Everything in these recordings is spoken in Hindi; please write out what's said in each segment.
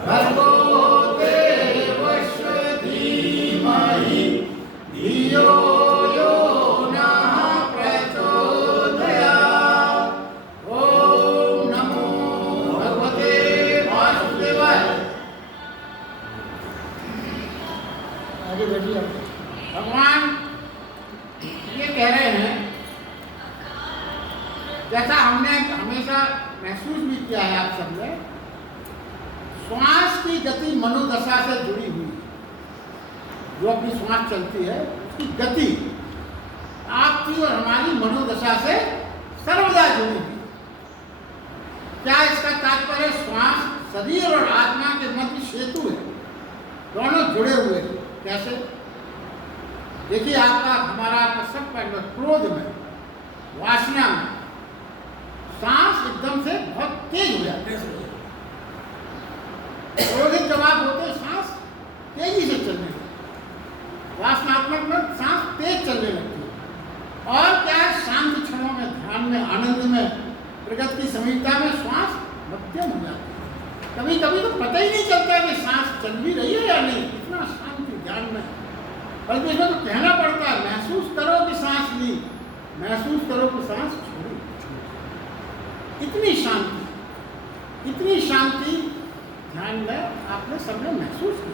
भर्गो देवस्य धीमहि धियो यो नः प्रचोदयात्। ओम नमो भगवते वासुदेवाय। आगे बढ़िए। भगवान ये कह रहे हैं, जैसा हमने हमेशा महसूस भी किया है आप सबने, श्वास की गति मनोदशा से जुड़ी हुई है। जो अपनी श्वास चलती है उसकी गति आपकी और हमारी मनोदशा से सर्वदा जुड़ी हुई है। क्या इसका तात्पर्य? श्वास शरीर और आत्मा के मध्य सेतु है, दोनों जुड़े हुए हैं। कैसे? देखिए, आपका हमारा आपका सब क्रोध में, वासना में सांस एकदम से बहुत तेज हो जाती है। क्रोधित जब आप होते हैं सांस तेजी से चलने लगती है, वासनात्मक में सांस तेज चलने लगती है। और क्या है, शांत क्षणों में, ध्यान में, आनंद में, प्रगति की समीपता में श्वास मध्यम हो जाती है। कभी कभी तो पता ही नहीं चलता कि सांस चल भी रही है या नहीं, इतना शांति ध्यान में। बल्कि इसमें तो कहना पड़ता है, महसूस करो कि सांस ली, महसूस करो कि सांस छोड़ी। इतनी शांति ध्यान में आपने सबने महसूस की।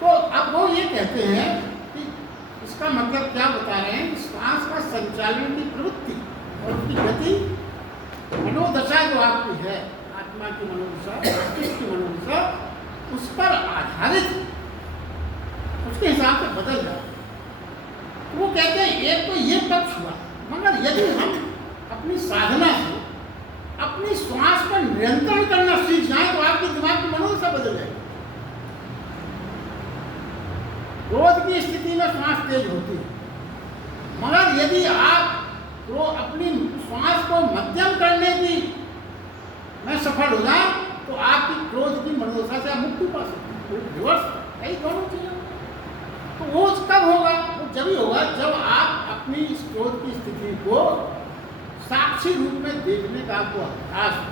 तो अब वो ये कहते हैं कि इसका मतलब क्या बता रहे हैं कि श्वास का संचालन की प्रवृत्ति और उसकी गति, मनोदशा जो आपकी है, आत्मा की मनोदशा, मस्तिष्क की मनोदशा, उस पर आधारित उसके हिसाब से बदल जाए। तो वो कहते हैं एक तो ये पक्ष हुआ, मगर यदि हम अपनी साधना से अपनी श्वास पर नियंत्रण करना सीख जाए तो आपके दिमाग की मनोदशा बदल जाएगी। क्रोध की स्थिति में श्वास तेज होती है, मगर यदि आप तो अपनी श्वास को मध्यम करने की में सफल हो जाए तो आपकी क्रोध की मनोदशा से आप मुक्ति पा सकते हैं। रिवर्स यही दोनों चीजें। तो वो कब होगा? वो जब ही होगा जब आप अपनी इस क्रोध की स्थिति को साक्षी रूप में देखने का आपको अभ्यास हो,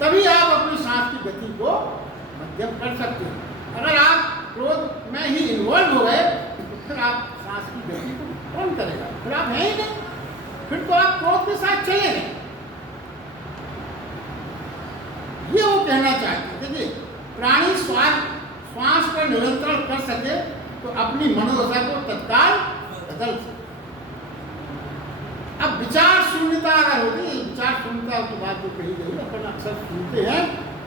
तभी आप अपनी सांस की गति को मध्यम कर सकते हैं। अगर आप क्रोध में ही इन्वॉल्व हो गए तो फिर आप सांस की गति को कौन करेगा? फिर आप हैं ही नहीं, फिर तो आप क्रोध के साथ चलेंगे। ये वो कहना चाहते हैं। देखिए, प्राणी श्वास पर नियंत्रण कर सके तो अपनी मनोदशा को तत्काल बदल सके। अब विचार शून्यता अगर होती है, विचार शून्यता की बात जो कही गई अपन अक्सर सुनते हैं,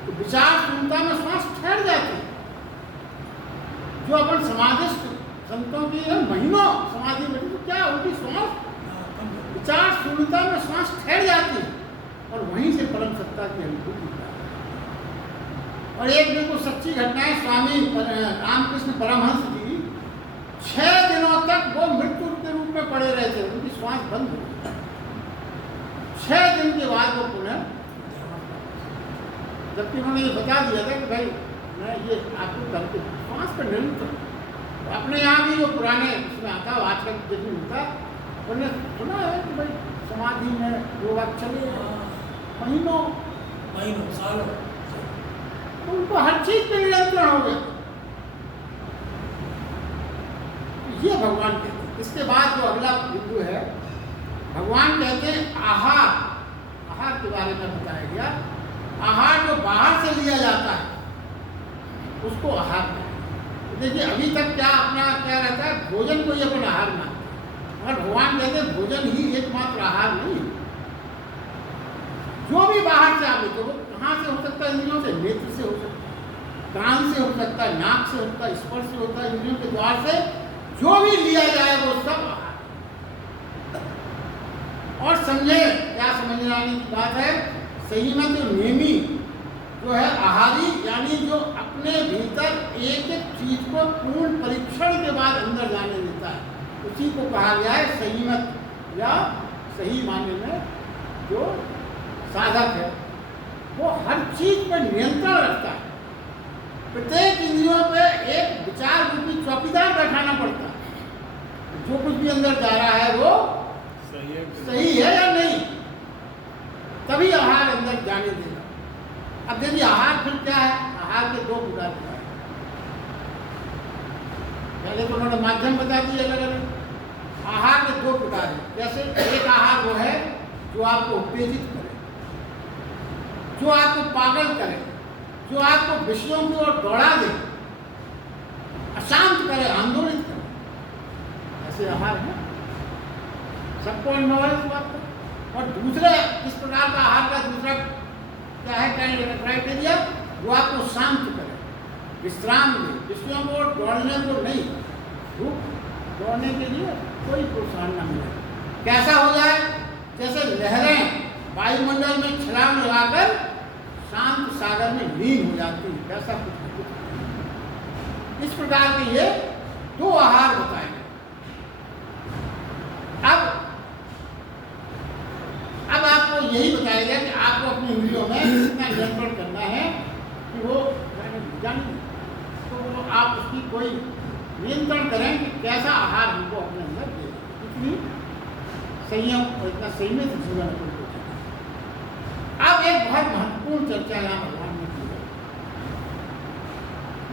तो विचार शून्यता में श्वास ठहर जाती है। जो अपन समाधिस्थ संतों की महीनों समाधि में, तो क्या होती, श्वास विचार शून्यता में श्वास ठहर जाती है और वहीं से परम सत्ता की अनुभूति होती है। और एक बिल्कुल सच्ची घटना है, स्वामी रामकृष्ण परमहंस जी 6 दिनों तक वो मृत्यु के रूप में पड़े रहे थे, उनकी श्वास बंद हो गई। 6 दिन के बाद वो पुनः, जबकि उन्होंने ये बता दिया था कि भाई मैं ये आपको करके श्वास पर निरंतर, अपने यहाँ भी जो पुराने उसमें आता है, आजकल देखने मिलता, उन्होंने सुना है कि भाई समाधि में लोग आप चले महीनों सालों, तो उनको हर चीज पे नियंत्रण हो गया। ये भगवान कहते हैं। इसके बाद जो अगला बिंदु है, भगवान कहते हैं आहार के बारे में बताया गया। आहार जो बाहर से लिया जाता है उसको आहार कहते हैं। देखिए, अभी तक क्या रहता है, भोजन को ही अपन आहार मानते हैं, मगर भगवान कहते हैं भोजन ही एकमात्र आहार नहीं। जो भी बाहर से आप लेते हो, वो कहाँ से हो सकता है? इंद्रियों से, नेत्र से हो सकता है, कान से हो सकता है, नाक से होता है, स्पर्श से होता है, इंद्रियों के द्वार से जो भी लिया जाए वो सब आहार। और समझे, क्या समझने वाली की बात है, सही में जो नेमी जो है आहारी, यानी जो अपने भीतर एक एक चीज को पूर्ण परीक्षण के बाद अंदर जाने देता है, उसी को कहा गया है संयमत, या सही मायने में जो साधक है वो हर चीज पर नियंत्रण रखता है। प्रत्येक इंद्रियों पे एक विचार रूपी चौकीदार बैठाना पड़ता है। जो कुछ भी अंदर जा रहा है वो सही है या नहीं, तभी आहार अंदर जाने देगा। अब देखिए आहार फिर क्या है, आहार के दो प्रकार के हैं। पहले तो उन्होंने माध्यम बता दिए अलग अलग। आहार के दो प्रकार हैं। जैसे एक आहार वो है जो आपको उत्तेजित करे, जो आपको पागल करे, जो आपको विषयों की ओर दौड़ा दे, अशांत करे, आंदोलित करे, ऐसे आहार है। सबको अनुभव है इस बात का। और दूसरे इस प्रकार का आहार का दूसरा क्या है क्राइटेरिया, वो आपको शांत करे, विश्राम दे, विषयों को दौड़ने को नहीं, दौड़ने के लिए कोई प्रोत्साहन न मिले। कैसा हो जाए, जैसे लहरें वायुमंडल में छलांग लगाकर शांत सागर में लीन हो जाती है, वैसा कुछ। इस प्रकार के ये दो आहार बताए गए। अब आपको यही बताया गया कि आपको अपनी इंद्रियों में इतना नियंत्रण करना है कि वो जानिए, तो वो आप उसकी कोई नियंत्रण करें कि कैसा आहार हमको अपने अंदर दे, इतनी संयम और इतना संयमित जीवन अपन को चाहिए। अब एक बहुत महत्वपूर्ण चर्चा यहाँ भगवान ने की है।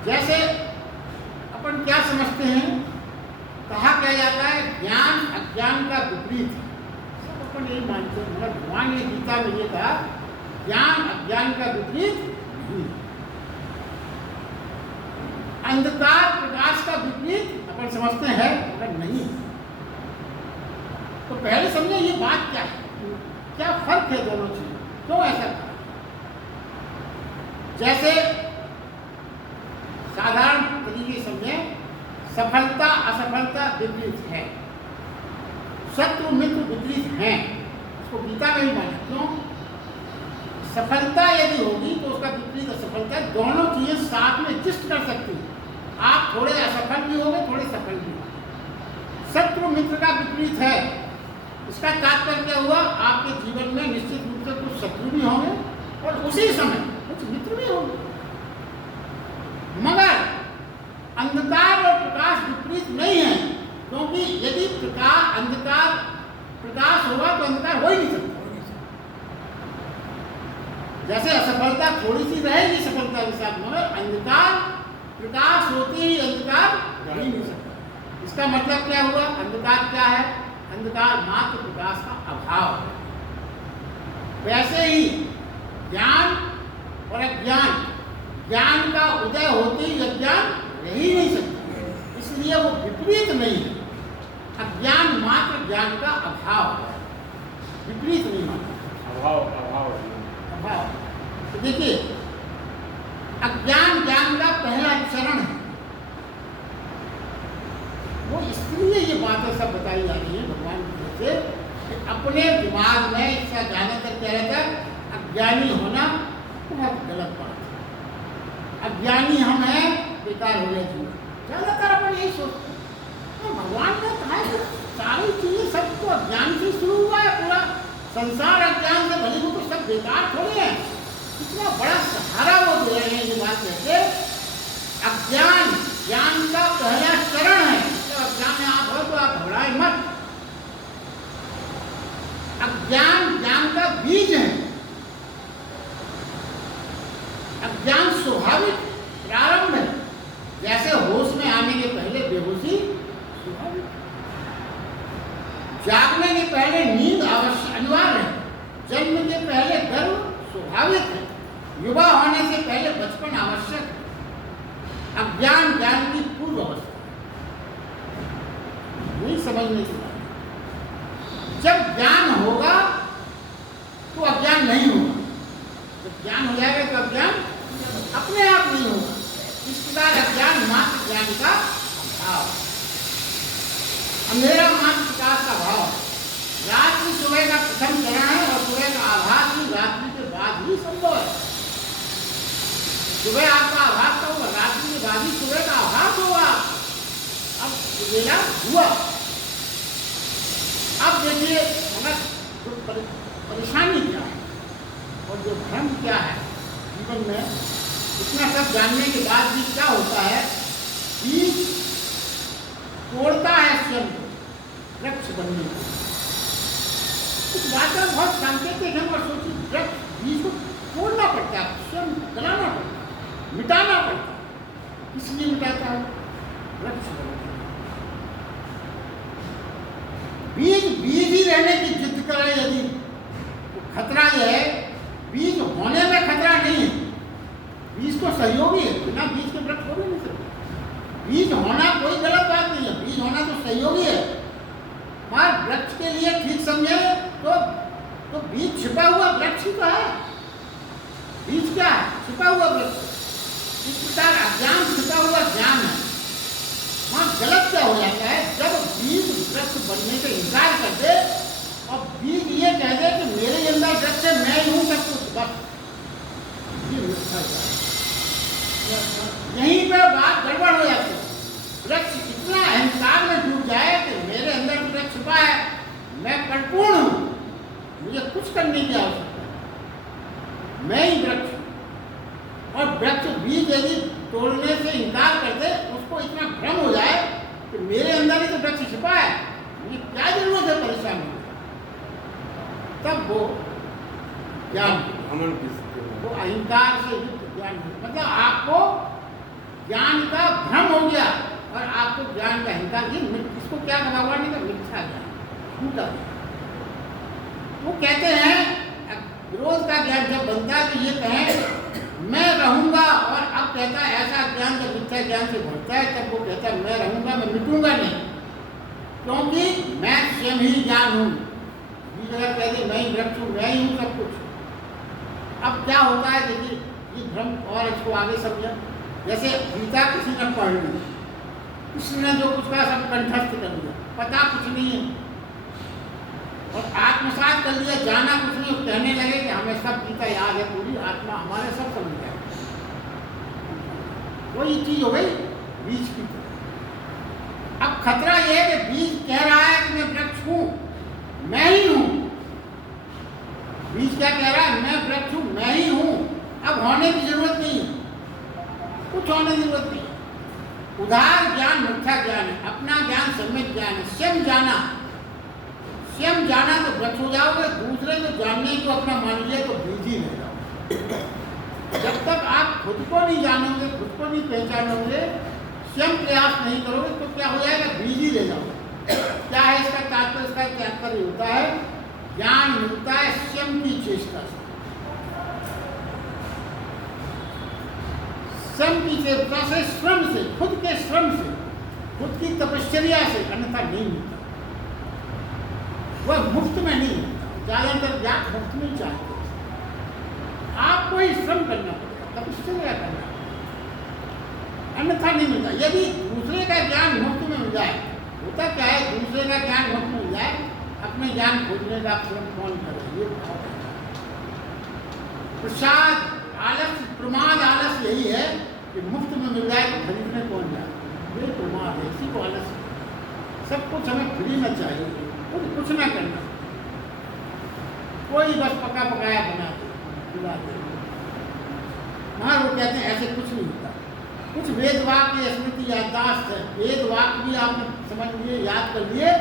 जैसे अपन क्या समझते हैं, कहा क्या जाता है ज्ञान अज्ञान का विपरीत है, सब अपन यही मानते हैं। मगर भगवान ने गीता में ये कहा ज्ञान अज्ञान का विपरीत नहीं, अंधकार प्रकाश का विपरीत अपन समझते हैं मगर नहीं। तो पहले समझे ये बात क्या है, क्या फर्क है दोनों चीजों, क्यों ऐसा कहा। जैसे साधारण तरीके समझे, सफलता असफलता विपरीत है, शत्रु मित्र विपरीत हैं, उसको गीता में भी माना। क्यों, सफलता यदि होगी तो उसका विपरीत असफलता, दोनों चीजें साथ में एग्जिस्ट कर सकती हैं। आप थोड़े असफल भी होंगे, थोड़े सफल भी होंगे। शत्रु मित्र का विपरीत है, इसका तात्पर्य क्या हुआ, आपके जीवन में निश्चित रूप से कुछ शत्रु भी होंगे और उसी समय कुछ मित्र भी होंगे। मगर अंधकार और प्रकाश विपरीत नहीं है, क्योंकि यदि अंधकार प्रकाश होगा तो अंधकार हो ही नहीं सकता। जैसे असफलता थोड़ी सी रहेगी सफलता के साथ, मगर अंधकार प्रकाश होते ही अंधकार रह ही नहीं सकता। इसका मतलब क्या हुआ, अंधकार क्या है, अंधकार मात्र प्रकाश का अभाव है। वैसे ही ज्ञान और अज्ञान, ज्ञान का उदय होते ही अज्ञान रह ही नहीं सकता, इसलिए वो विपरीत नहीं है। अज्ञान मात्र ज्ञान का अभाव है, विपरीत नहीं माना, अभाव। तो देखिए अज्ञान ज्ञान का पहला चरण है, वो इसलिए ये बातें सब बताई जा रही है भगवान की तरफ से कि अपने दिमाग में इसका ज्यादातर क्या रहता है, अज्ञानी होना बहुत गलत बात है। अज्ञानी हम हैं, बेकार हो गया जीवन, ज्यादातर अपन यही सोचते हैं। तो भगवान ने कहा कि सारी चीजें सबको अज्ञान से शुरू हुआ है, पूरा संसार अज्ञान से भले को, तो सब बेकार थोड़ी है। इतना बड़ा सहारा वो दे रहे हैं, ये बात कहते अज्ञान ज्ञान का पहला चरण है। तो अज्ञान में आप हो तो आप घबराए मत, अज्ञान ज्ञान का बीज है। अज्ञान स्वाभाविक प्रारंभ है, जैसे होश में आने के पहले बेहोशी स्वाभाविक, जागने के पहले नींद आवश्यक अनिवार्य है, जन्म के पहले गर्व स्वाभाविक है, युवा होने से पहले बचपन आवश्यक है। अज्ञान ज्ञान की पूर्व अवस्था नहीं समझने की बात। जब ज्ञान होगा तो अज्ञान नहीं होगा, जब ज्ञान हो जाएगा तो अज्ञान अपने आप नहीं होगा। इस प्रकार अज्ञान मात्र ज्ञान का भाव, अंधेरा मात्र प्रकाश का भाव। रात्रि सुबह का प्रथम चरण है और सुबह का आभास भी रात्रि के बाद ही संभव है। सुबह आपका आभास का होगा, रात्रि के बाद ही सुबह का आभास होगा। अब सुबेरा हुआ, अब देखिए मगर जो परेशानी क्या है और जो भ्रम क्या है जीवन में, इतना सब जानने के बाद भी क्या होता है, बीज तोड़ता है स्वयं को वृक्ष बनने को। कुछ बातें बहुत सांकेतिक है और सोचिए, वृक्ष बीज को तोड़ना पड़ता है, स्वयं गलाना पड़ता है, मिटाना पड़ता है। इसलिए मिटाता है वृक्ष बनता है। बीज बीज ही रहने की जिद करे यदि, तो खतरा यह है, बीज होने में खतरा नहीं है, बीज तो सहयोगी है, बिना बीज के वृक्ष हो भी नहीं सकते। बीज होना कोई गलत बात नहीं है, बीज होना तो सहयोगी है, मगर वृक्ष के लिए ठीक समझे तो बीज छिपा हुआ वृक्ष ही तो है। बीज क्या है? छिपा हुआ वृक्ष। इस प्रकार अज्ञान छिपा हुआ ज्ञान है। वहां गलत क्या हो जाता है, जब बीज वृक्ष बनने का इंकार कर दे और बीज ये कह दे कि मेरे अंदर वृक्ष है, मैं ही हूं सब कुछ, बस ये मिथ्या ज्ञान। यहीं पर बात गड़बड़ हो जाती है। वृक्ष इतना अहंकार में डूब जाए कि मेरे अंदर वृक्ष छिपा है, मैं परिपूर्ण हूं, मुझे कुछ करने की आवश्यकता है, मैं ही वृक्ष हूं। और वृक्ष बीज यदि तोड़ने से इंकार कर दे, उसको इतना भ्रम हो जाए कि मेरे अंदर ही तो वृक्ष छिपा है, मुझे क्या जरूरत है परेशान होने, तब वो ज्ञान, वो अहंकार से युक्त ज्ञान, मतलब आपको ज्ञान का भ्रम हो गया और आपको ज्ञान का अहंकार, इसको क्या भगवान ने कहा, मिथ्या ज्ञान, झूठा। वो कहते हैं विरोध का ज्ञान जब बनता है तो ये कहें मैं रहूंगा, और अब कहता है ऐसा ज्ञान जब मिथ्या ज्ञान से भरता है तब वो कहता है मैं रहूंगा, मैं मिटूंगा नहीं, क्योंकि मैं स्वयं ही ज्ञान हूँ। जगह कहते मैं ही वृक्ष हूँ, मैं ही हूँ सब कुछ। अब क्या होता है देखिए, ये भ्रम और इसको आगे समझा। जैसे गीता किसी ने पढ़ ली, किसी ने जो कुछ का सब कंठस्थ कर लिया, पता कुछ नहीं है, और आत्मसात कर लिया, जाना कुछ नहीं, कहने लगे कि हमें सब गीता याद है, पूरी आत्मा हमारे सब समझ जाए, वही चीज हो गई बीज की। अब खतरा यह है कि बीज कह रहा है कि मैं वृक्ष हूं, मैं ही हूं। बीज क्या कह रहा है, मैं वृक्ष हूं, मैं ही हूं। अब होने की जरूरत नहीं, कुछ होने की जरूरत नहीं। उदार ज्ञान मिथ्या ज्ञान है, अपना ज्ञान सम्यक ज्ञान है। स्वयं जाना, स्वयं जाना तो वृक्ष हो जाओगे, दूसरे को जानने को अपना मान लिया तो बीज ही रह जाओगे। जब तक आप खुद को नहीं जानोगे, खुद को नहीं पहचानोगे, स्वयं प्रयास नहीं करोगे, तो क्या हो जाएगा, बीज ही रह जाओगे। क्या है इसका तात्पर्य? इसका तात्पर्य होता है ज्ञान मिलता है स्वयं की चेष्टा से, स्वयं की चेष्टा से, श्रम से, खुद के श्रम से, खुद की तपश्चर्या से, अन्यथा नहीं मिलता। वह मुफ्त में नहीं मिलता। ज्यादातर ज्ञान मुफ्त में चाहते, आपको ही श्रम करना पड़ेगा, तपश्चर्या करना, अन्यथा नहीं मिलता। यदि दूसरे का ज्ञान मुफ्त में मिल जाए, होता क्या है, दूसरे का ज्ञान मुफ्त में मिल जाए, अपने ज्ञान खोजने का श्रम कौन करे? ये प्रसाद आलस्य, प्रमाद आलस्य यही है कि मुफ्त में मिल जाए तो खरीदने कौन जाए, ये प्रमाद है, इसी को आलस्य। सब कुछ हमें फ्री में चाहिए, कुछ ना करना, कोई बस पका पकाया बना दे, खिला दे। हाँ, वो कहते हैं ऐसे कुछ नहीं होता। कुछ वेद वाक्य स्मृति याददाश्त है, वेद वाक्य भी आपने समझ लिए, याद कर लिए,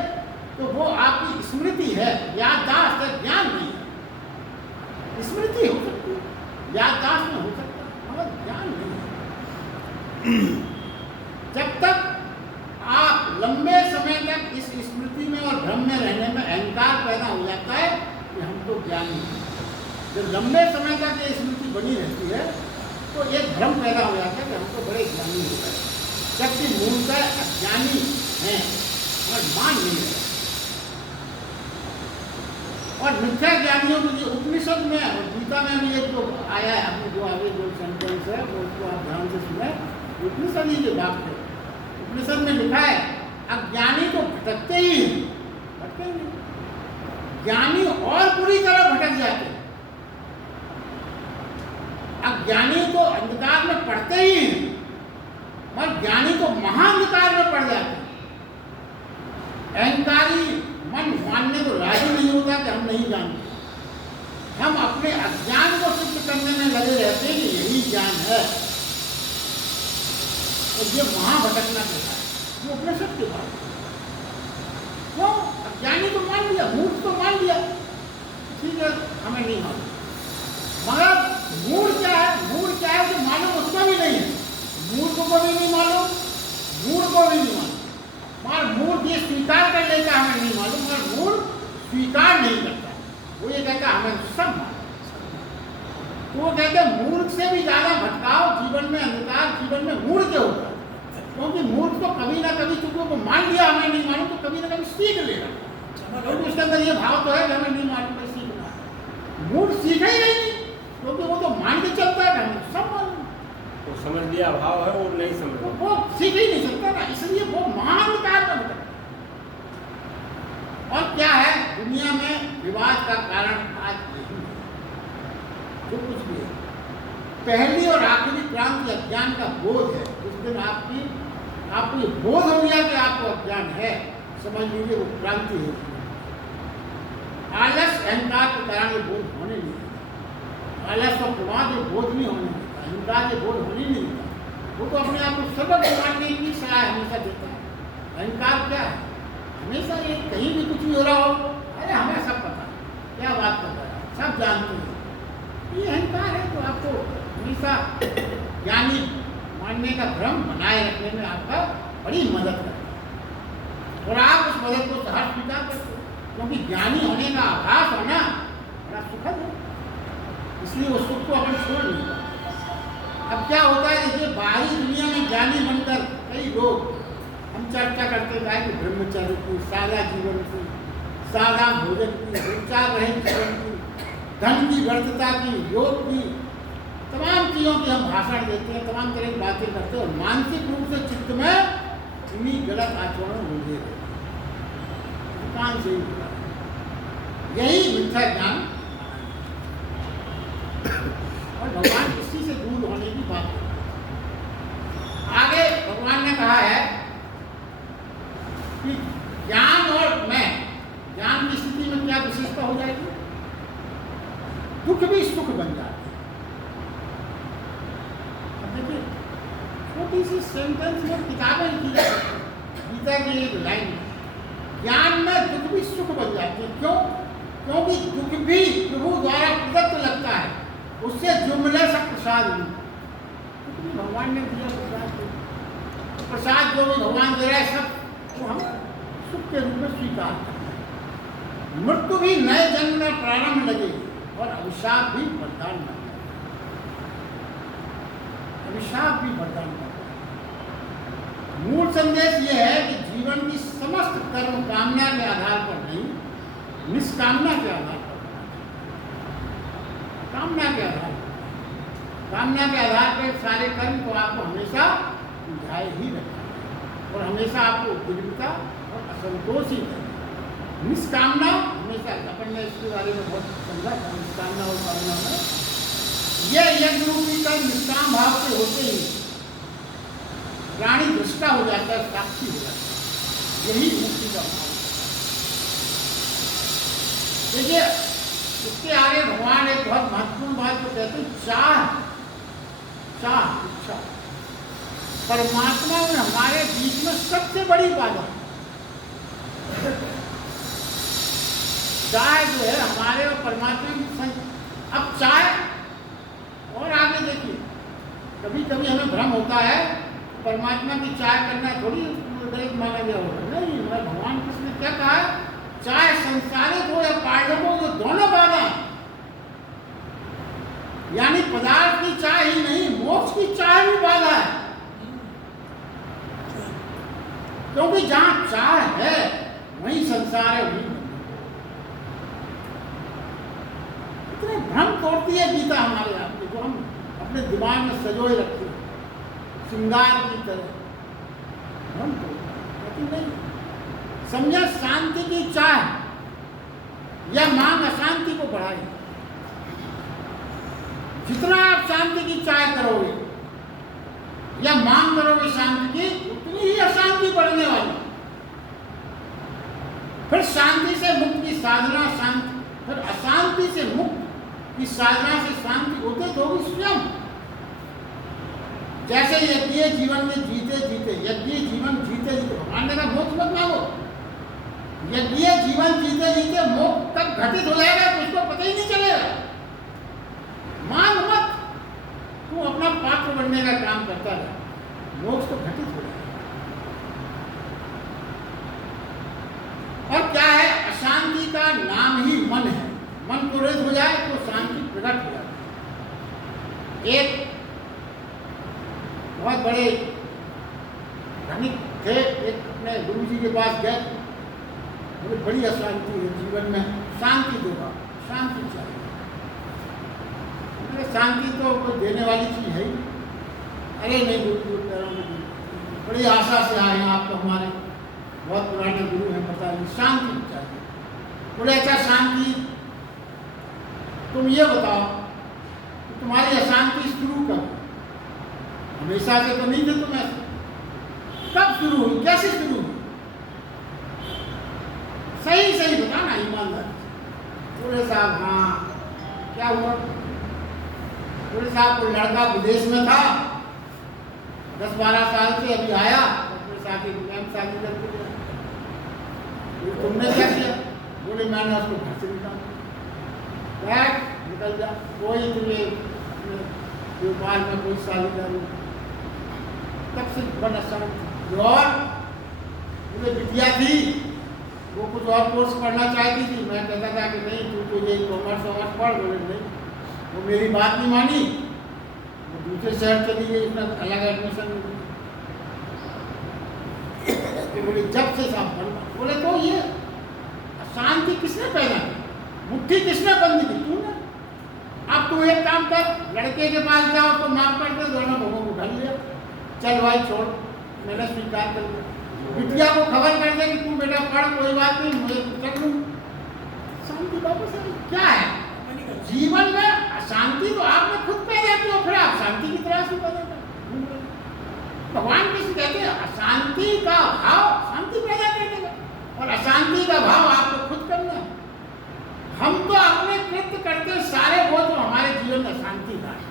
तो वो आपकी स्मृति है, याददाश्त है, ज्ञान नहीं है। स्मृति हो सकती है, याददाश्त में हो सकता है, मगर ज्ञान नहीं है। जब तक आप लंबे समय तक इस स्मृति में और भ्रम में रहने में अहंकार पैदा हो जाता है कि हम तो ज्ञानी हैं। जब लंबे समय तक ये स्मृति बनी रहती है तो एक भ्रम पैदा हो जाता है कि हम तो बड़े ज्ञानी हो गए, जबकि मूलतः अज्ञानी हैं और मान नहीं रहे। और मिथ्या ज्ञानियों के लिए उपनिषद में और गीता में भी एक जो आया है, अपने जो आगे जो सेंटेंस है वो उसको आप ध्यान से सुने, उपनिषद ही जो बात है, उपनिषद में लिखा है अज्ञानी तो भटकते ही हैं, भटके ही नहीं, ज्ञानी और पूरी तरह भटक जाते हैं। अज्ञानी तो अंधकार में पड़ते ही हैं, और ज्ञानी तो महाअंधकार में पड़ जाते हैं। अहंकारी मन मानने को राजी नहीं होता कि हम नहीं जानते, हम अपने अज्ञान को सिद्ध करने में लगे रहते हैं कि यही ज्ञान है, और ये महाभटकना कहता है, ये उपनिषद की बात है। क्यों? अज्ञानी तो मान लिया, मूर्ख तो मान लिया, ठीक है हमें नहीं मालूम, मगर मूड क्या है, मूड क्या है जो मालूम उसको भी नहीं है, मूड को भी नहीं मालूम, मूड को भी नहीं मालूम, मगर मूड ये स्वीकार कर लेता है हमें नहीं मालूम, मगर मूड स्वीकार नहीं करता, वो ये कहता है हमें सब मालूम। तो वो कहते हैं मूर्ख से भी ज्यादा भटकाव जीवन में, अंधकार जीवन में मूड के होता है, क्योंकि मूर्ख को कभी ना कभी चूंकि वो मान लिया हमें नहीं मालूम, तो कभी ना कभी सीख लेगा, क्योंकि उसके अंदर ये भाव तो है कि हमें नहीं मालूम है, सीखना है। मूड सीखा ही नहीं, क्योंकि वो तो मान के चलता है कि हमें सब मालूम, वो समझ लिया भाव है और नहीं समझ, तो वो सीख ही नहीं सकता ना, इसलिए वो महाविकार का भटक। और क्या है दुनिया में विवाद का कारण आज यही है, जो कुछ भी है। पहली और आखिरी क्रांति अज्ञान का बोध है। उस दिन आपको ये बोध हो गया कि आपको अज्ञान है, समझ लीजिए वो क्रांति है। आलस अहंकार के कारण ये बोध होने नहीं देता, आलस और प्रमाद ये बोध नहीं होने देता, अहंकार ये बोध होने नहीं देता, वो तो अपने आप को सर्वज्ञ मानने की सलाह हमेशा देता है। अहंकार क्या है, हमेशा ये कहीं भी कुछ भी हो रहा हो, अरे हमें सब पता है, क्या बात कर रहा है, सब जानते हैं, ये अहंकार है। तो आपको हमेशा ज्ञानी मानने का भ्रम बनाए रखने में आपका बड़ी मदद करता है, और आप उस मदद को सहर्ष स्वीकार करते हो, क्योंकि ज्ञानी होने का आभास होना बड़ा सुखद है, इसलिए उस सुख को अपन छोड़ नहीं पाते। अब क्या होता है, देखिए बाहरी दुनिया में ज्ञानी बनकर कई लोग हम चर्चा करते हैं कि ब्रह्मचर्य की, सादा जीवन की, सादा भोजन की, विचार रहित जीवन की, धन की व्यर्थता की, योग की, तमाम चीज़ों की हम भाषण देते हैं, तमाम तरह की बातें करते हैं, और मानसिक रूप से चित्त में इन्हीं गलत आचरण उलझे रहते हैं, दुकान से ही यही मिथ्या ज्ञान। और भगवान इसी से दूर होने की बात करते हैं। आगे भगवान ने कहा है कि ज्ञान और मैं, ज्ञान की स्थिति में क्या विशेषता हो जाएगी, दुख भी सुख बन जाता है। अब देखिए छोटी सी सेंटेंस में किताबें लिखी जाती है, गीता की एक लाइन, ज्ञान में दुख भी सुख बन जाती है। क्यों? क्योंकि दुख भी प्रभु द्वारा प्रदत्त लगता है, उससे जुमले सब प्रसाद हुई, क्योंकि भगवान ने दिया प्रसाद, प्रसाद जो भी भगवान दे रहा है सब तो हम सुख के रूप में स्वीकार करते हैं। मृत्यु भी नए जन्म में प्रारंभ लगे और अभिशाप भी वरदान बन जाए, अभिशाप भी वरदान बन जाए। मूल संदेश ये है कि जीवन की समस्त कर्म कामना के आधार पर नहीं, निष्कामना के आधार पर, कामना के आधार पर, कामना के आधार पर सारे कर्म को आपको हमेशा उलझाए ही रखना है और हमेशा आपको उद्विग्नता और असंतोष ही करना। निष्कामना हमेशा, अपन ने इसके बारे में बहुत समझा था, निष्कामना और कामना में यह यज्ञ रूपी का निष्काम भाव से होते ही प्राणी दृष्टा हो जाता है, साक्षी हो जाता है, यही मुक्ति का भाव। देखिए इसके आगे भगवान एक बहुत महत्वपूर्ण बात को कहते हैं, चाह, इच्छा। परमात्मा में हमारे बीच में सबसे बड़ी बाधा, चाय जो है हमारे और परमात्मा की। अब चाय और आगे देखिए, कभी कभी हमें भ्रम होता है परमात्मा की चाय करना थोड़ी गलत माना गया होगा, नहीं, हमारे भगवान कृष्ण ने क्या कहा है, चाहे संसारिक हो या पांडव हो, ये दोनों बाधा, यानी पदार्थ की चाय ही नहीं, मोक्ष की चाय भी बाधा है, क्योंकि जहां चाय है वहीं संसार है, वहीं इतने भ्रम तोड़ती है गीता हमारे यहाँ की, जो हम अपने दिमाग में सजोए रखते हैं श्रृंगार की तरह, भ्रम तोड़ती नहीं। समझा, शांति की चाह या मांग अशांति को बढ़ाएगी। जितना आप शांति की चाह करोगे या मांग करोगे शांति की, उतनी ही अशांति बढ़ने वाली। फिर शांति से मुक्त की साधना, शांति, फिर अशांति से मुक्त की साधना से शांति होते तो होगी स्वयं। जैसे यज्ञ जीवन में जीते जीते, यज्ञ जीवन जीते जीते, भगवान ने कहा मोक्ष मत मांगो, यज्ञ जीवन जीते जीते मोक्ष कब घटित हो जाएगा तो उसको पता ही नहीं चलेगा, मांग मत। तू अपना पात्र बनने का काम करता रहे, मोक्ष तो घटित हो जाएगा। और क्या है, अशांति का नाम ही मन है। मन पुरोहित हो जाए तो शांति प्रकट हो जाती है। एक बहुत बड़े धनिक थे, एक अपने गुरु जी के पास गए, बोले बड़ी अशांति है जीवन में, शांति दो, शांति चाहिए। शांति तो कोई देने वाली चीज है ही। अरे नहीं गुरु जी, बड़ी आशा से आए हैं आप तो, हमारे बहुत पुराने गुरु हैं, पता नहीं, शांति चाहिए। बोले अच्छा शांति, तुम ये बताओ कि तुम्हारी अशांति शुरू कब? हमेशा से तो नहीं थे तुम ऐसे, कब शुरू हुई, कैसे शुरू हुई? सही सही बताना ईमानदार। बोले साहब हाँ, क्या हुआ? बोले साहब कोई लड़का विदेश में था, 10-12 साल से, अभी आया, बोले साहब की शादी करके गया। तुमने क्या किया? बोले मैंने उसको घर से निकाला। बैठ, निकल जा, कोई तुझे व्यापार में कोई शादी करो, तब से बड़ा शांति। और मुझे बिटिया थी, वो कुछ और कोर्स पढ़ना चाहती थी, मैं कहता था कि नहीं तू तो ये कॉमर्स वॉमर्स पढ़, बोले नहीं, वो मेरी बात नहीं मानी, वो दूसरे शहर चली गई, उसने अलग एडमिशन ली। बोले जब से साहब बनवा, बोले तो ये शांति किसने पैदा की, मुट्ठी किसने बंद की? तूने। अब तू एक काम कर, लड़के के पास जाओ तो माफ कर दे, दोनों लोगों को ढल लिया, चल भाई छोड़, मैंने स्वीकार कर लिया। बिटिया को खबर कर दे कि तू बेटा पढ़, कोई बात नहीं, मुझे कर लूँ। शांति वापस आई। क्या है जीवन में अशांति? तो आपने खुद पैदा की हो, फिर आप शांति की तरह से पैदा कर। भगवान किसी कहते हैं अशांति का भाव शांति पैदा कर देगा, और अशांति का भाव आपको खुद करना है। हम तो अपने कृत्य करते सारे वो जो हमारे जीवन में शांति का है,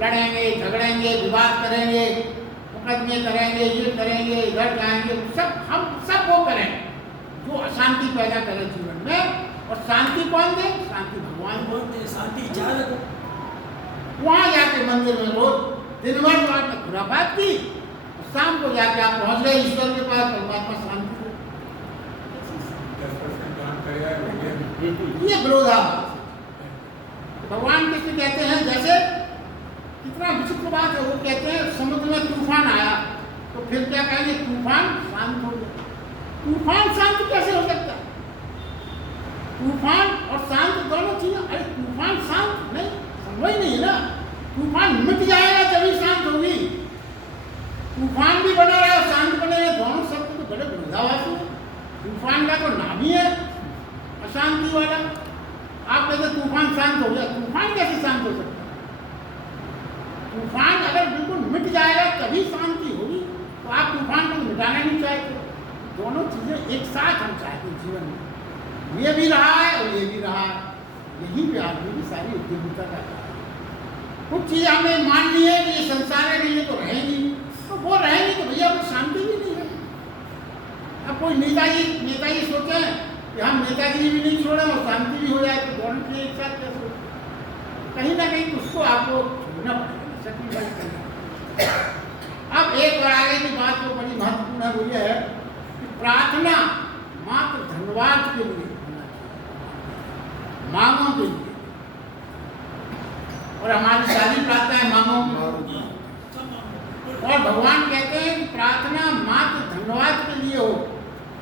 लड़ेंगे, झगड़ेंगे, विवाद करेंगे, मुकदमे करेंगे, ये करेंगे, इधर जाएंगे, सब हम सब वो करें जो अशांति पैदा करे जीवन में। और शांति कौन दे? शांति भगवान बोलते हैं। शांति चाह रखो, वहाँ जाके मंदिर में रोज दिन भर तो आपने खुरापात की, शाम को जाके आप पहुँच गए ईश्वर के पास, परमात्मा शांति दे। ये विरोधाभास भगवान किसको कहते हैं? जैसे कितना विचित्र बात है, वो कहते हैं समुद्र में तूफान आया तो फिर क्या कहेंगे? तूफान शांत हो गया। तूफान शांत कैसे हो सकता है? तूफान और शांत दोनों चीजें, अरे तूफान शांत नहीं, समझ नहीं है ना। तूफान मिट जाएगा तभी शांत होगी। तूफान भी बना रहा है, शांत बने रहे, दोनों शब्द तो बड़े विरोधाभासी है। तूफान का तो नाम ही है अशांति वाला। आप कहते तूफान शांत हो गया, तूफान कैसे शांत हो सकता है? तूफान अगर बिल्कुल मिट जाएगा तभी शांति होगी, तो आप तूफान को मिटाना नहीं चाहते। दोनों चीजें एक साथ हम चाहते हैं जीवन में, ये भी रहा है और ये भी रहा है। यही पे आदमी की सारी उद्यमिता का कार्य है। कुछ चीज़ हमने मान ली है कि ये संसार है, ये तो रहेगी, तो वो रहेगी तो भैया अपनी शांति भी नहीं है। अब कोई नेताजी सोचे कि हम नेतागिरी भी नहीं छोड़ें और शांति भी हो जाए, तो दोनों चीज़ें एक साथ कैसे? कहीं ना कहीं उसको आपको छोड़ना पड़ेगा, सेक्रीफाइस करना। अब एक और आगे की बात जो बड़ी महत्वपूर्ण है वो ये है कि प्रार्थना मात्र धन्यवाद के लिए होना चाहिए, मांगों के लिए। और हमारी सारी प्रार्थनाएं मांगों की। और भगवान कहते हैं कि प्रार्थना मात्र धन्यवाद के लिए हो।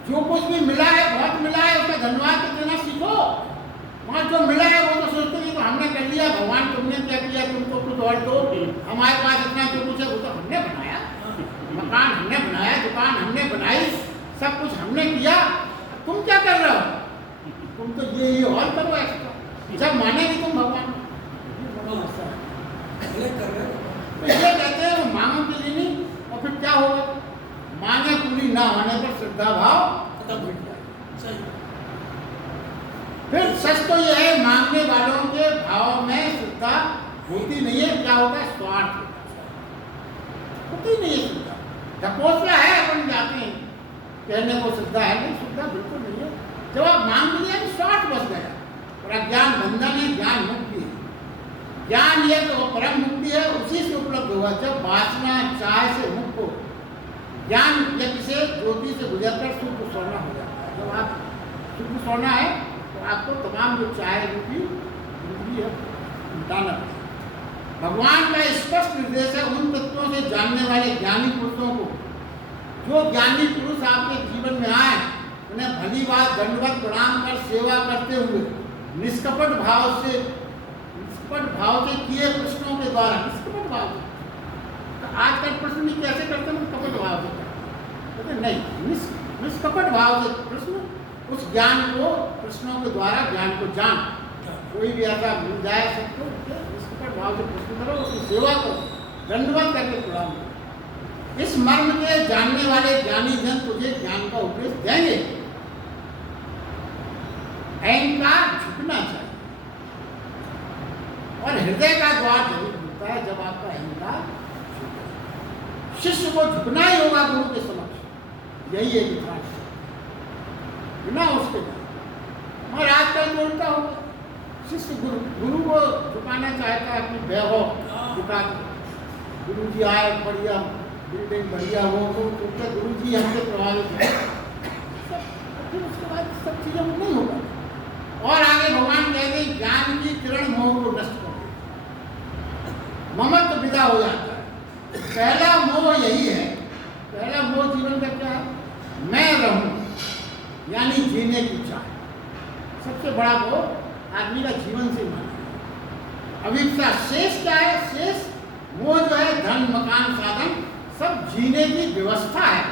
जो कुछ भी मिला है, बहुत मिला है, उसका धन्यवाद देना सीखो। वहाँ जो मिला है वो तो सोचते हैं तो हमने कर लिया, भगवान तुमने क्या किया, तुमको कुछ और दो, हमारे पास इतना जो कुछ है वो तो हमने बनाया, मकान हमने बनाया, दुकान हमने बनाई, सब कुछ हमने किया, तुम क्या कर रहे हो? तुम तो ये और करो एक्स्ट्रा, जब मानेगी तुम भगवान। तो ये कहते हैं वो मांगों के लिए नहीं। और फिर क्या होगा? मांगे पूरी ना होने पर श्रद्धा भाव खत्म हो जाएगा। फिर सच तो ये है, मांगने वालों के भाव में श्रद्धा होती नहीं है। क्या होता है? स्वार्थ होती नहीं है श्रद्धा। ढकोसला है, अपन जाते हैं कहने को श्रद्धा है, नहीं, श्रद्धा बिल्कुल नहीं है। जब आप मांग लिया तो स्वार्थ बस गया और अज्ञान बंधन है, ज्ञान मुक्ति है। ज्ञान ये तो परम मुक्ति है, उसी से उपलब्ध होगा जब वासना चाह से मुक्त हो। ज्ञान यज्ञ से ज्योति से गुजरकर शुद्ध स्वर्ण हो जाता है। जब आप शुद्ध स्वर्ण है तो आपको तमाम जो चाहे रूपी जिंदगी है मिटाना है। भगवान का स्पष्ट निर्देश है उन तत्वों से जानने वाले ज्ञानी पुरुषों को। जो ज्ञानी पुरुष आपके जीवन में आए उन्हें भली बात दंडवत प्रणाम कर सेवा करते हुए निष्कपट भाव से किए प्रश्नों के द्वारा, निष्कपट भाव से, तो आजकल प्रश्न भी कैसे करते हैं? कपट भाव से कहते नहीं, निष्कपट भाव से प्रश्न, उस ज्ञान को प्रश्नों के द्वारा ज्ञान को जान। कोई भी ऐसा मिल जाए सबको, निष्कपट भाव से प्रश्न करो, उसकी सेवा करो, दंडवत करके प्रणाम करो। इस मर्म के जानने वाले ज्ञानी जन तुझे ज्ञान का उपदेश देंगे। अहंकार झुकना चाहिए और हृदय का द्वार जरूर खुलता है जब आपका अहंकार झुके। शिष्य को झुकना ही होगा गुरु के समक्ष, यही है यथार्थ, बिना उसके और आजकल बोलता होगा शिष्य गुरु को झुकाना चाहता है अपनी वैभव झुका। गुरु जी आए, बढ़िया बिल्डिंग, बढ़िया हो, तो गुरु जी हमसे प्रभावित है, फिर उसके बाद सब चीज़ों में नहीं होगा। और आगे भगवान कहते हैं ज्ञान की किरण मोह को नष्ट कर देती, ममत्व विदा हो जाता है। पहला मोह यही है, पहला मोह जीवन का क्या है? मैं रहूं, यानी जीने की चाह। सबसे बड़ा मोह आदमी का जीवन से माना है। अभिप्सा शेष क्या है? शेष मोह जो है धन मकान साधन सब जीने की व्यवस्था है।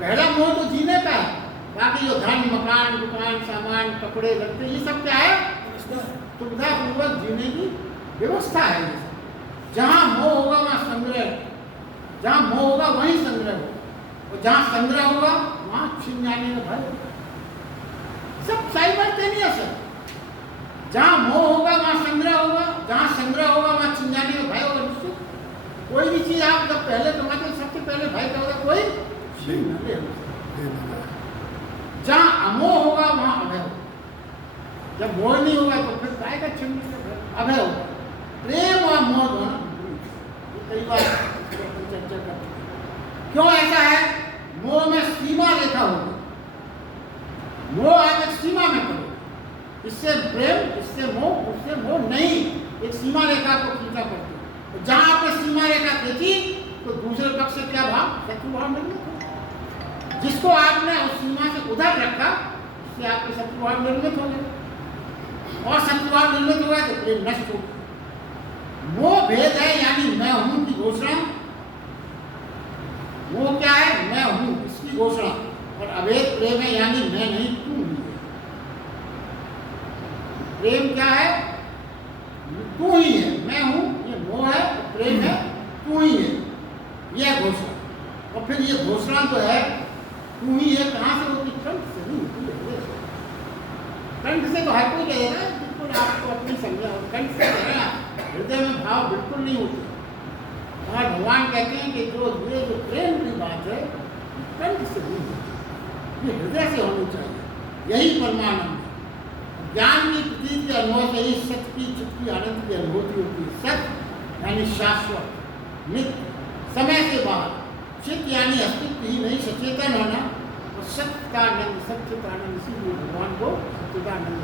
पहला मोह तो जीने का है, बाकी जो धन मकान दुकान सामान कपड़े लगते ये सब क्या है? सुविधा पूर्वक जीने की व्यवस्था है। जहाँ मोह होगा वहाँ संग्रह, जहाँ मोह होगा वहीं संग्रह होगा, और जहाँ संग्रह होगा वहाँ छिन जाने का भय। सब साइमल्टेनियस है। जहाँ मोह होगा वहाँ संग्रह होगा, जहाँ संग्रह होगा वहाँ छिन जाने का भय होगा। निश्चित कोई भी चीज़ आप जब पहले कमाते हो सबसे पहले भय क्या होगा? कोई छीन न ले। जहाँ अमोह होगा वहाँ अभय होगा। जब मोह नहीं होगा तो फिर काय का छीनने का भय, अभय होगा। प्रेम और मोह दोनों कई बार चर्चा करते हैं। क्यों ऐसा है? मोह में सीमा रेखा होगी, मोह आप एक सीमा में करो, इससे प्रेम, इससे मोह, उससे मोह नहीं, एक सीमा रेखा को खींचा करते। तो जहाँ आपने सीमा रेखा खींची तो दूसरे पक्ष से क्या भाव? शत्रु भाव निर्मित। जिसको आपने उस सीमा से उधर रखा उससे आपके शत्रु भाव निर्मित हो गए, और शत्रु भाव निर्मित हुआ तो प्रेम नष्ट हो गया। मोह भेद है, यानी मैं हूं की घोषणा। मोह क्या है? मैं हूं, इसकी घोषणा। और अभेद प्रेम है, यानी मैं नहीं तू ही है। प्रेम क्या है? तू ही है, मैं हूं, ये मोह है, प्रेम है तू ही है, यह घोषणा। और फिर ये घोषणा जो है तू ही है, कहाँ से होती? कंठ से नहीं होती है। कंठ से तो हर कोई कहेगा, बिल्कुल आपको अपनी संज्ञा हो, कंठ से कहेगा, हृदय में भाव बिल्कुल नहीं होते। और भगवान कहते हैं कि जो ये जो प्रेम की बात है कंठ से नहीं होती, ये हृदय से होनी चाहिए। यही परमानंद है। ज्ञान की प्रतीत के अनुभव से ही सत्य की चित्त की आनंद की अनुभूति होती है। सत्य यानी शाश्वत, नित्य, समय से बाहर, चित्त यानी अस्तित्व ही नहीं, सचेतन होना, और सच्चिदानंद, सच्चिदानंद, इसीलिए भगवान को सच्चिदानंद।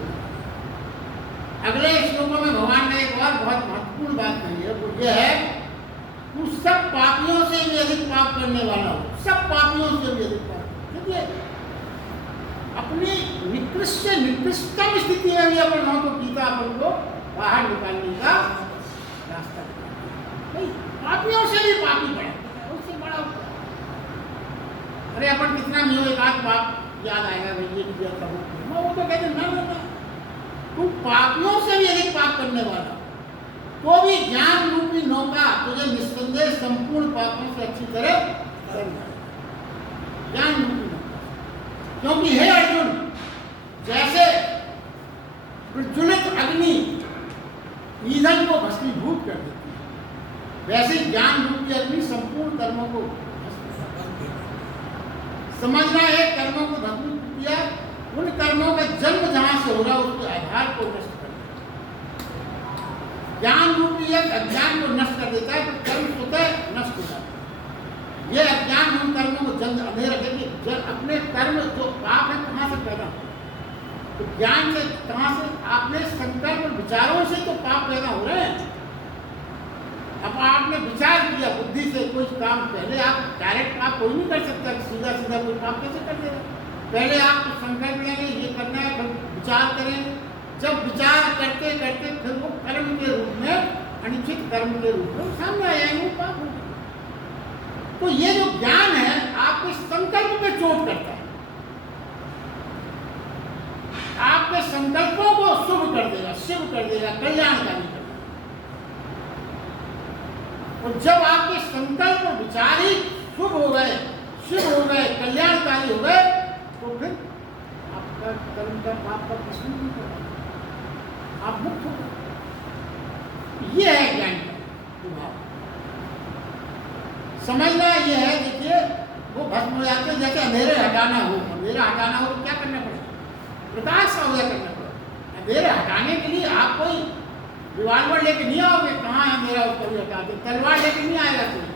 अगले श्लोकों में भगवान ने एक और बहुत महत्वपूर्ण बात कही है, वो ये है तू सब पापियों से भी अधिक पाप करने वाला हो, सब पापियों से भी अधिक पाप। देखिए अपनी निकृष्ट से निकृष्टतम स्थिति में भी अपन हो तो गीता अपन को बाहर निकालने का रास्ता नहीं, पापियों से भी पापी बड़ा, उससे बड़ा। अरे अपन कितना भी हो, एक आध पाप याद आएगा भाई ये भी ऐसा हो, वो तो कहते ना तू पापियों से भी अधिक पाप करने वाला, तो भी ज्ञान रूपी नौका तुझे निस्संदेह संपूर्ण पापों से अच्छी तरह ज्ञान रूपी नौका। क्योंकि हे अर्जुन, जैसे प्रज्वलित अग्नि ईंधन को भस्मीभूत कर देती है, वैसे ज्ञान रूपी अग्नि संपूर्ण कर्मों को समझना है। कर्मों को भस्मीभूत किया, उन कर्मों का जन्म जहां से हो रहा है उसके आधार को नष्ट कर ज्ञान रूपी यज्ञ अज्ञान को नष्ट कर देता है, तो कर्म स्वतः नष्ट हो जाता है। ये अज्ञान उन कर्मों को जल्द अंधेरा देगी। जब अपने कर्म जो पाप है कहाँ से पैदा हो, तो ज्ञान से कहाँ से? आपने संकल्प विचारों से तो पाप पैदा हो रहे हैं। अब आपने विचार किया बुद्धि से कोई काम, पहले आप डायरेक्ट पाप कोई नहीं कर सकता, सीधा सीधा कोई पाप कैसे कर देगा? पहले आप संकल्प लेंगे ये करना है, फिर विचार करेंगे। जब विचार करते करते फिर वो कर्म के रूप में, अनुचित कर्म के रूप में सामने आ जाएंगे, वो पाप होगा। तो ये जो ज्ञान है आपके संकल्प पे चोट करता है, आपके संकल्पों को शुभ कर देगा, शिव कर देगा, कल्याणकारी कर देगा। और जब आपके संकल्प विचार ही शुभ हो गए, शिव हो गए, कल्याणकारी हो गए, तो फिर आपका कर्म का पाप का प्रश्न नहीं करता, आप मुक्त हो गए। ये है ज्ञान का भाव। समझना ये है, देखिए वो भस्म हो जाते हैं। जैसे अंधेरे हटाना हो, अंधेरा हटाना हो तो क्या करना पड़ेगा? प्रकाश सा हो करना पड़ेगा। अंधेरे हटाने के लिए आप कोई रिवाल्वर लेके नहीं आओगे, कहाँ अंधेरा उसको भी हटाते, तलवार लेके नहीं आएगा कोई,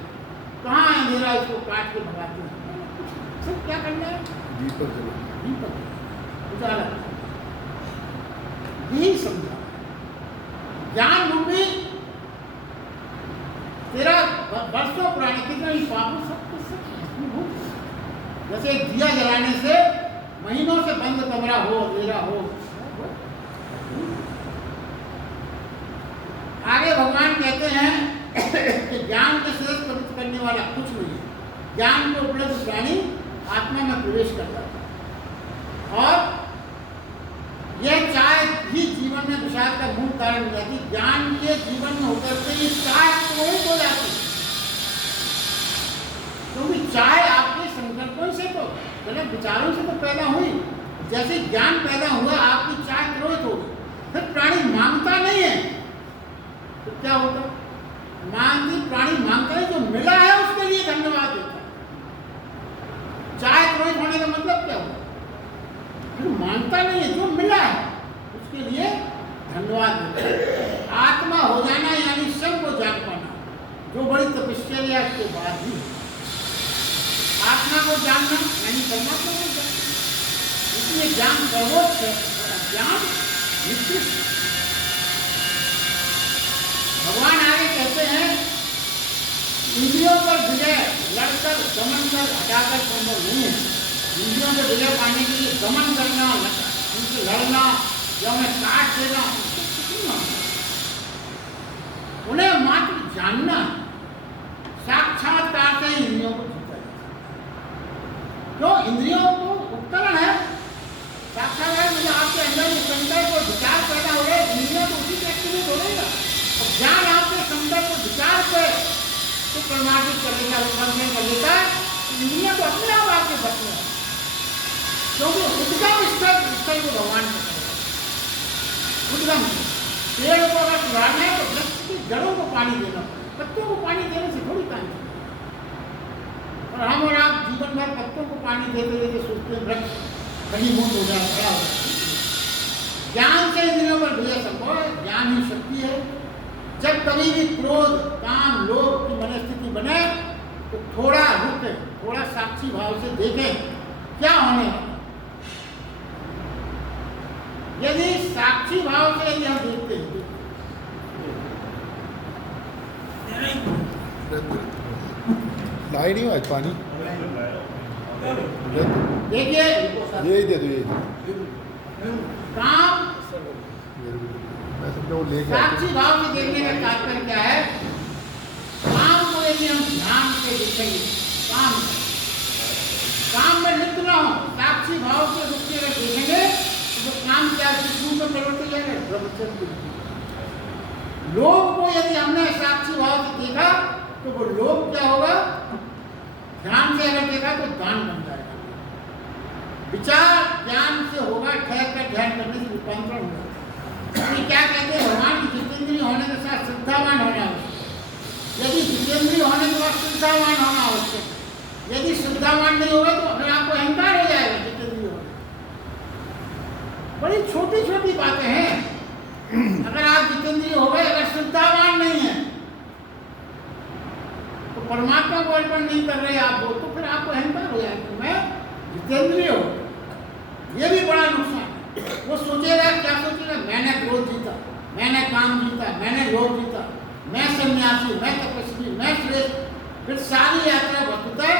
कहाँ अंधेरा उसको काट के भगाते हैं। सब क्या करना है? दीपक उजाला, यही समझा। ज्ञान रूपी तेरा वर्षों पुराने कितने ही पापों सब कुछ सब, जैसे एक दिया जलाने से महीनों से बंद कमरा हो, अंधेरा हो। आगे भगवान कहते हैं कि ज्ञान के श्रेष्ठ पवित्र करने वाला कुछ नहीं है। ज्ञान को उपलब्ध प्राणी आत्मा में प्रवेश करता है, और यह चाय ही जीवन में विषाद का मूल कारण हो जाती। ज्ञान के जीवन में होकर के ये चाय प्रभावित हो जाती, क्योंकि चाय आपके संकल्पों से तो, गलत विचारों से तो पैदा हुई। जैसे ज्ञान पैदा हुआ, आपकी चाय प्रभावित हो गई, फिर प्राणी मांगता नहीं है, तो क्या होता? प्राणी मांगता है, जो मिला है उसके लिए धन्यवाद देता है। चाय प्रभावित होने का मतलब क्या हुआ? फिर मांगता नहीं है, जो मिला है उसके लिए धन्यवाद देता है। आत्मा हो जाना यानी सब को जाग पाना, जो बड़ी तपस्या के बाद ही आत्मा को जानना यानी परमात्मा को जानना। इसलिए ज्ञान सर्वोच्च है और अज्ञान निकृष्ट। भगवान आगे कहते हैं, इंद्रियों पर विजय लड़कर, दमन कर, हटाकर संभव नहीं है। इंद्रियों पर विजय पाने के लिए दमन करना, उनसे लड़ना, या उन्हें काट देना, उन्हें मात्र जानना, साक्षात्कार से इंद्रियों को जीता है। जो इंद्रियों को उपकरण है, साक्षात्कार मुझे आपके अंदर संकल्प और विचार पैदा हो रहे, इंद्रियों को उसी से एक्टिवेट हो रहेगा। और ज्ञान आपके संकल्प और विचार पे तो प्रमाणित कर लेगा, उपकरण कर लेता है, इंद्रियों को अपने आप आपके बचने, क्योंकि उद्गम स्थल को भगवान ने उद्गम पेड़ को अगर सुधारना है तो वृक्ष की जड़ों को पानी देना पड़ेगा, पत्तों को पानी देने से थोड़ी काम चलेगा। और हम और आप जीवन भर पत्तों को पानी देते देते सोचते हैं वृक्ष कहीं मूल हो जाए, खड़ा हो जाए। ज्ञान से इंद्रियों पर विजय संभव है, ज्ञान ही शक्ति है। जब कभी भी क्रोध, काम, लोभ की मनस्थिति बने तो थोड़ा रुके, थोड़ा साक्षी भाव से देखें क्या होने है। यदि साक्षी भाव से यदि हम देखते हैं, लाई नहीं आज पानी, देखिए ये दे दो, ये काम साक्षी भाव से देखने का तात्पर्य क्या है? काम को यदि हम ध्यान से देखेंगे, काम में लिप्त ना हो, साक्षी भाव से रुक के अगर देखेंगे तो काम क्या रूप में परिवर्तित हो जाएगा, ब्रह्मचर्य। लोभ को यदि हमने साक्षी भाव से देखा तो वो लोभ क्या होगा? ध्यान से अगर देखा तो दान बन जाएगा। विचार ज्ञान से होगा, ठहर कर ध्यान करने से रूपांतरण होगा। क्या कहते हैं भगवान की? जितेंद्रिय होने के साथ श्रद्धावान होना आवश्यक। यदि जितेंद्रिय होने के बाद श्रद्धावान होना आवश्यक। यदि श्रद्धावान नहीं होगा तो अगर आपको अहंकार हो जाएगा जितेंद्रिय होने। बड़ी छोटी छोटी बातें हैं अगर आप जितेंद्रिय हो गए, अगर श्रद्धावान नहीं है, तो परमात्मा को अर्पण नहीं कर रहे आप वो, तो फिर आपको अहंकार हो जाएगा, मैं जितेंद्रिय हूँ। ये भी बड़ा नुकसान है। वो सोचेगा, क्या सोचेगा, मैंने क्रोध जीता, मैंने काम जीता, मैंने लोभ जीता, मैं सन्यासी, मैं तपस्वी, मैं श्रेष्ठ। फिर सारी यात्रा वस्तुतः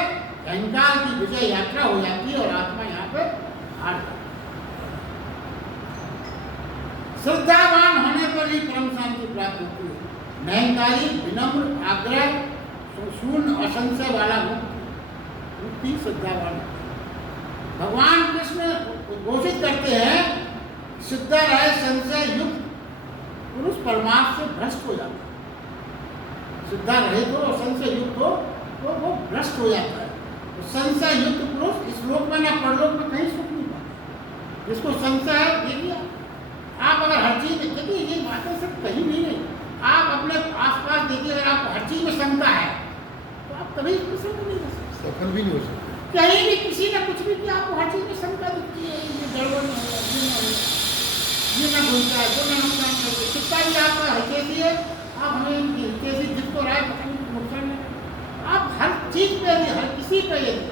अहंकार की विजय यात्रा हो जाती है और आत्मा यहाँ पे हार जाती है। श्रद्धावान होने पर ही परम शांति प्राप्त होती है। नयनकारी, विनम्र, आग्रह शून्य, असंशय वाला मुक्ति श्रद्धावान। भगवान कृष्ण घोषित करते हैं, सिद्धा रहे संशय युक्त पुरुष परमार्थ से भ्रष्ट हो जाता है। सिद्धा रहे तो संशय युक्त हो तो वो भ्रष्ट हो जाता है। तो संशय युक्त पुरुष इस लोक में ना परलोक में कहीं सुख नहीं पाता। जिसको संशय है, देखिए आप अगर हर चीज, देखिए ये बातें सब कहीं नहीं है, आप अपने आसपास देखिए, अगर आप हर चीज में शंका है तो आप कभी प्रसन्न नहीं कर सकते, सफल भी नहीं हो सकते। कहीं भी किसी ने कुछ भी किया, आपको हर चीज में शंका दिखती है, ये गड़बड़ नहीं होगा, ये ना होगा, ये ना घूमता है, वो ना नुकसान करते, कितना भी आपका हरकेसी है, आप हमें हरकेसी दिख तो रहा है, पता नहीं नुकसान नहीं। आप हर चीज पे यदि, हर किसी पे यदि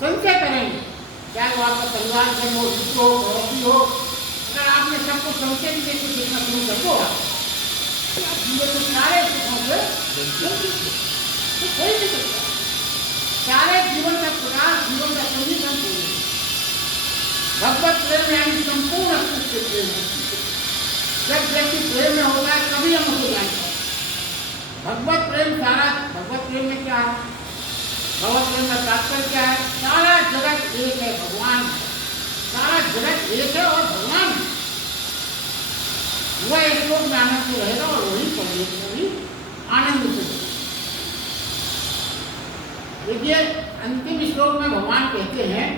संशय करेंगे, चाहे वो आपका परिवार जन्म हो, वित्त हो, पड़ोसी हो, अगर आपने सबको संशय भी देखो देखना शुरू कर दो, जीवन में सारे सुखों से तो कोई नहीं करता। सारे जीवन का प्रकाश, जीवन का संगीतन हो गया। भगवत प्रेम यानी संपूर्ण अस्तित्व प्रेम है। जब व्यक्ति प्रेम में होता है तभी हम उसको जानते हैं। भगवत प्रेम सारा, भगवत प्रेम में क्या है, भगवत प्रेम का तात्पर्य क्या है, सारा जगत एक है, भगवान, सारा जगत एक है और भगवान है। वह एक लोक में आनंद से रहेगा और वही परलोक में भी आनंद से रहेगा। देखिए अंतिम श्लोक में भगवान कहते हैं,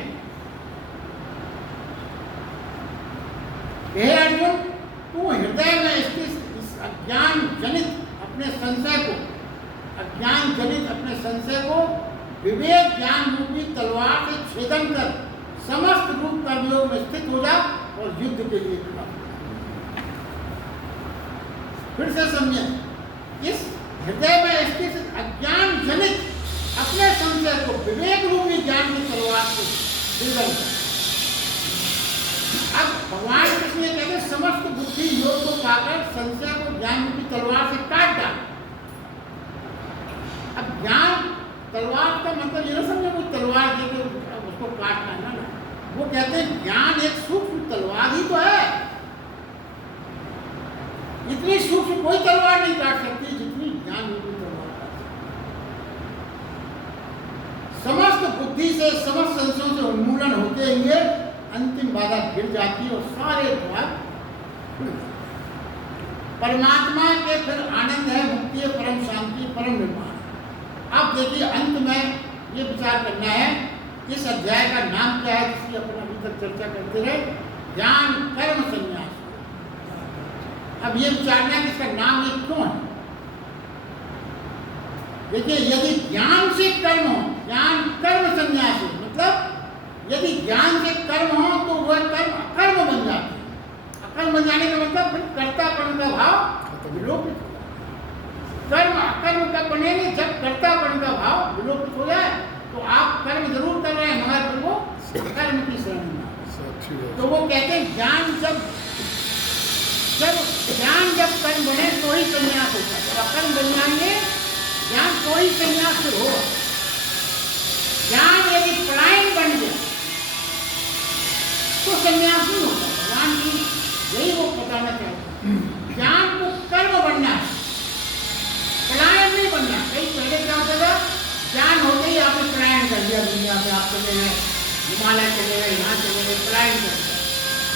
हे अर्जुन, तू हृदय में स्थित इस अज्ञान जनित अपने संशय को, अज्ञान जनित अपने संशय को विवेक ज्ञान रूपी तलवार से छेदन कर समस्त रूप कर्मयोग में स्थित हो जा और युद्ध के लिए खड़ा हो। फिर से समझे, इस हृदय में स्थित अज्ञान जनित अपने संशय को विवेक रूपी ज्ञान की तलवार से छेदन कर। अब भगवान कृष्ण ये कहते हैं, समस्त बुद्धि योग को पाकर संशय को ज्ञान रूपी तलवार से काट डाल। अब ज्ञान तलवार का मतलब ये ना समझे कोई तलवार देके उसको काटना है ना, वो कहते हैं ज्ञान एक सूक्ष्म तलवार ही तो है। इतनी सूक्ष्म कोई तलवार नहीं काट सकती जितनी ज्ञान रूपी तलवार काट सकती। समस्त बुद्धि से, समस्त संशयों से उन्मूलन होते हुए अंतिम बाधा गिर जाती है और सारे द्वार खुल जाते। परमात्मा के फिर आनंद है, मुक्ति है, परम शांति, परम निर्वाण। अब देखिए अंत में ये विचार करना है, इस अध्याय का नाम क्या है जिसकी अपन अभी तक चर्चा करते रहे, ज्ञान कर्म संन्यास। अब ये विचारना है कि इसका नाम ये क्यों है। देखिए यदि ज्ञान से कर्म हो, ज्ञान कर्म संन्यास हो, मतलब यदि ज्ञान से कर्म हो तो वह कर्म अकर्म बन जाते हैं। अकर्म बन जाने का मतलब फिर कर्तापन का भाव विलोपित हो जाए। कर्म अकर्म का बनेंगे जब कर्तापन का भाव विलोपित हो जाए तो आप कर्म जरूर कर रहे हैं मगर फिर वो कर्म की शरण में। तो वो कहते हैं ज्ञान जब कर्म बने तो ही संन्यास होता है। जब अकर्म बन जाएंगे ज्ञान तो ही संन्यास फिर होगा। ज्ञान यदि पलायन बन गया तो संन्यास नहीं होता। भगवान की यही वो बताना चाहते हैं, ज्ञान को कर्म बनना है, पलायन नहीं बनना। कई पहले क्या होता था, ज्ञान होते ही आपने पलायन कर दिया, दुनिया में आप चले गए, हिमालय चले गए, यहाँ चले गए, पलायन कर दिया।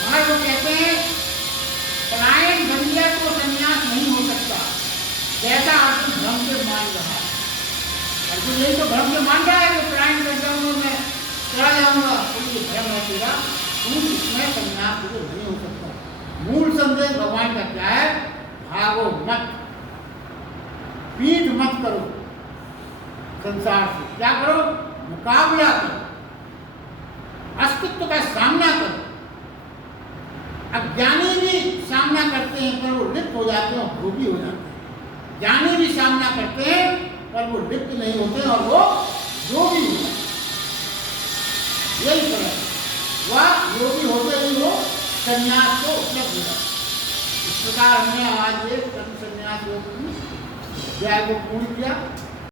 मगर वो कहते हैं पलायन बन गया तो संन्यास नहीं हो सकता। जैसा अर्जुन भ्रम से मान रहा है, अर्जुन यही तो भ्रम से मान रहा है कि पलायन कर जाऊंगा, मैं चला जाऊंगा, तो ये भ्रम है तेरा, इसमें संन्यास नहीं हो सकता। मूल संदेश भगवान का क्या है, भागो मत, पीठ मत करो संसार से। क्या करो, मुकाबला करो, अस्तित्व का सामना करो। अज्ञानी भी सामना करते हैं पर वो लिप्त हो जाते हैं और भोगी हो जाते हैं। ज्ञानी भी सामना करते हैं पर वो लिप्त नहीं होते और वो योगी हो जाते हैं। यही फर्क है। वह योगी होते ही वो संन्यास को उपलब्ध हो जाता है। इस प्रकार हमने आज एक संन्यास योग की अध्याय को पूर्ण किया।